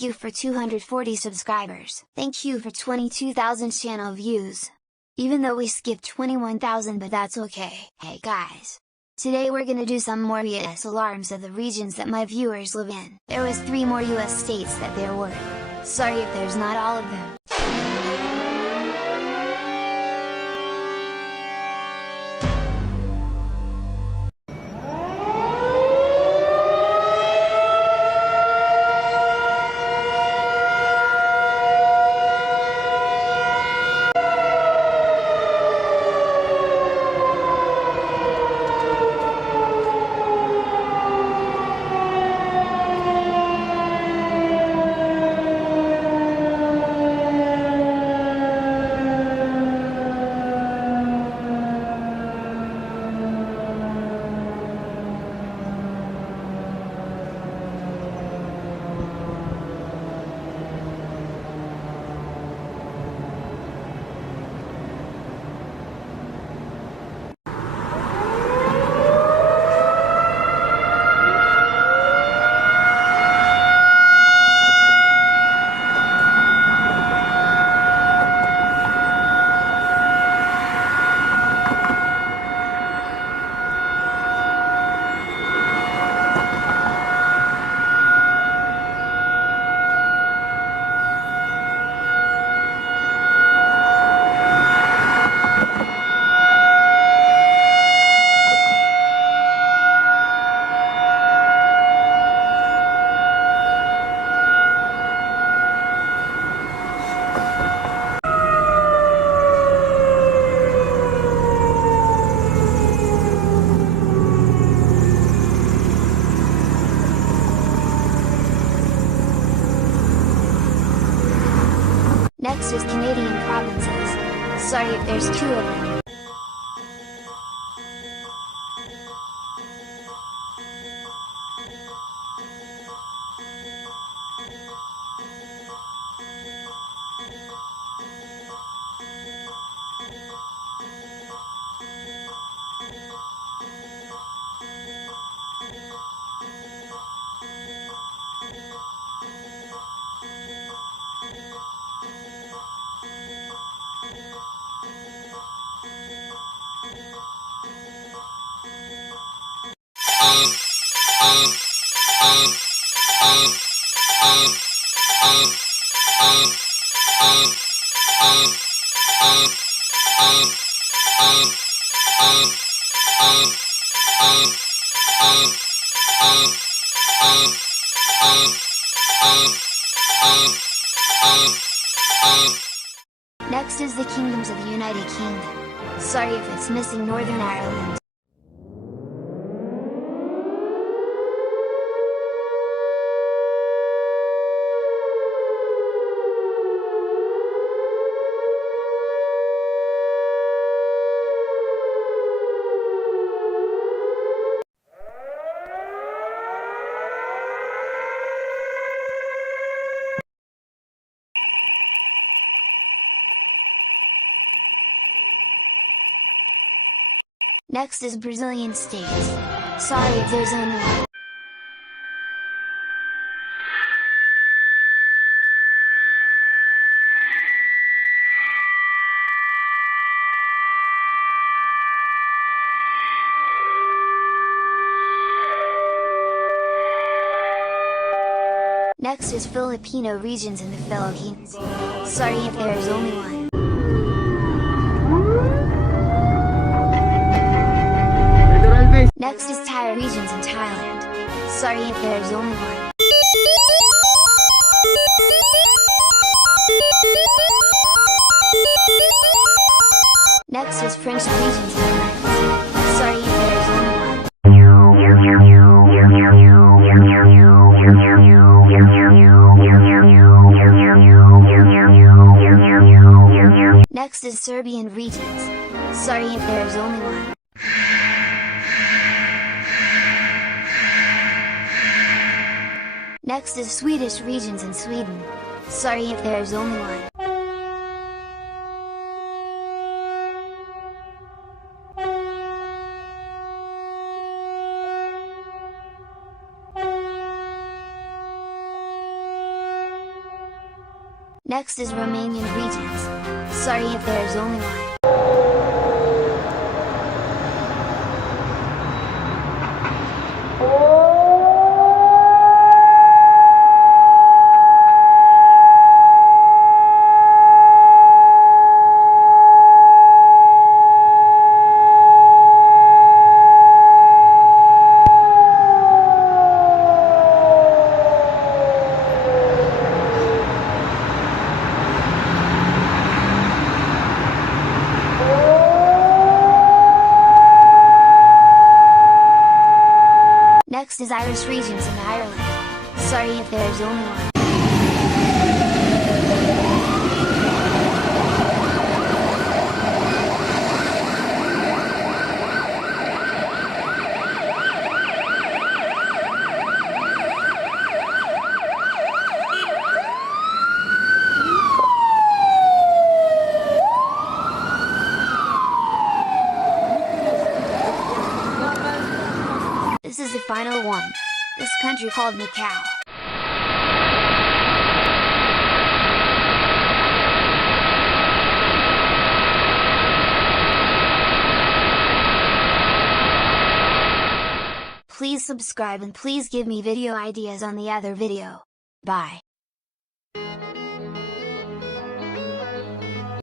Thank you for 240 subscribers. Thank you for 22,000 channel views. Even though we skipped 21,000, but that's okay. Hey guys! Today we're gonna do some more EAS alarms of the regions that my viewers live in. There was 3 more US states that there were. Sorry if there's not all of them. Next is Canadian provinces. Sorry if there's 2 of them. Next is the Kingdoms of the United Kingdom. Sorry if it's missing Northern Ireland. Next is Brazilian states. Sorry if there's only one. Next is Filipino regions in the Philippines. Sorry if there is only one. Next is Thai regions in Thailand. Sorry if there is only one. Next is French regions in France. Sorry if there is only one. Next is Serbian regions. Sorry if there is only one. Next is Swedish regions in Sweden. Sorry if there is only one. Next is Romanian regions. Sorry if there's only one. Next is Irish regions in Ireland. Sorry if there's only one. This is the final one. This country called Macau. Please subscribe and please give me video ideas on the other video. Bye.